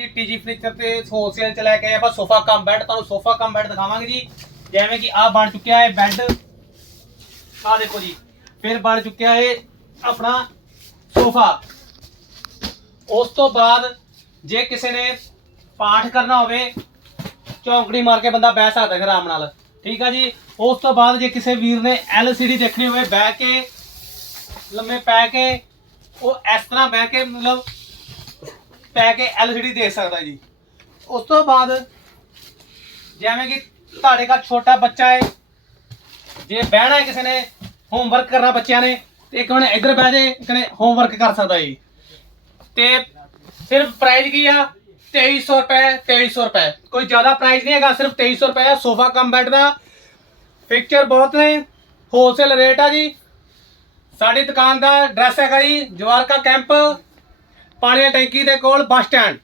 ਜੀ, TG furniture ਤੇ wholesale ਚ ਲੈ ਕੇ ਆਏ ਆਪਾਂ ਸੋਫਾ ਕਮ ਬੈੱਡ ਤੁਹਾਨੂੰ ਸੋਫਾ ਕਮ ਬੈੱਡ ਦਿਖਾਵਾਂਗੇ ਜੀ। ਜਿਵੇਂ ਕਿ ਆ ਬਣ ਚੁੱਕਿਆ ਹੈ ਬੈੱਡ ਆ ਦੇਖੋ ਜੀ, ਫਿਰ ਬਣ ਚੁੱਕਿਆ ਹੈ ਆਪਣਾ ਸੋਫਾ ਉਸ ਤੋਂ ਬਾਅਦ ਜੇ ਕਿਸੇ ਨੇ ਪਾਠ ਕਰਨਾ ਹੋਵੇ, ਚੌਂਕੜੀ ਮਾਰ ਕੇ ਬੰਦਾ ਬਹਿ ਸਕਦਾ ਹੈ ਆਰਾਮ ਨਾਲ। ਠੀਕ ਆ ਜੀ? ਉਸ ਤੋਂ ਬਾਅਦ ਜੇ ਕਿਸੇ ਵੀਰ ਨੇ LCD ਦੇਖਣੀ ਹੋਵੇ, ਬਹਿ ਕੇ, ਲੰਮੇ ਪੈ ਕੇ, ਉਹ ਇਸ ਤਰ੍ਹਾਂ ਬਹਿ ਕੇ ਮਤਲਬ ਪੈ ਕੇ LCD ਦੇਖ ਸਕਦਾ ਜੀ। ਉਸ ਤੋਂ ਬਾਅਦ ਜਿਵੇਂ ਕਿ ਤੁਹਾਡੇ ਘਰ ਛੋਟਾ ਬੱਚਾ ਹੈ, ਜੇ ਬਹਿਣਾ ਹੈ ਕਿਸੇ ਨੇ ਹੋਮਵਰਕ ਕਰਨਾ ਬੱਚਿਆਂ ਨੇ, ਤੇ ਇੱਕ ਉਹਨੇ ਇੱਧਰ ਬਹਿ ਜਾਏ ਇੱਕ ਨੇ ਹੋਮਵਰਕ ਕਰ ਸਕਦਾ ਜੀ। ਤੇ ਸਿਰਫ ਪ੍ਰਾਈਸ ਕੀ ਆ? 2300 ਰੁਪਏ 2300 ਰੁਪਏ। ਕੋਈ ਜ਼ਿਆਦਾ ਪ੍ਰਾਈਸ ਨਹੀਂ ਹੈਗਾ, ਸਿਰਫ 2300 ਰੁਪਏ ਆ, ਸੋਫਾ ਕਮ ਬੈੱਡ ਦਾ ਪਿਕਚਰ ਬਹੁਤ ਨੇ ਹੋਲਸੇਲ ਰੇਟ ਆ ਜੀ। ਸਾਡੀ ਦੁਕਾਨ ਦਾ ਐਡਰੈਸ ਹੈਗਾ ਜੀ, ਜਵਾਰਕਾ ਕੈਂਪ ਪਾਣੀ ਦੀ ਟੈਂਕੀ ਦੇ ਕੋਲ ਬੱਸ ਸਟੈਂਡ।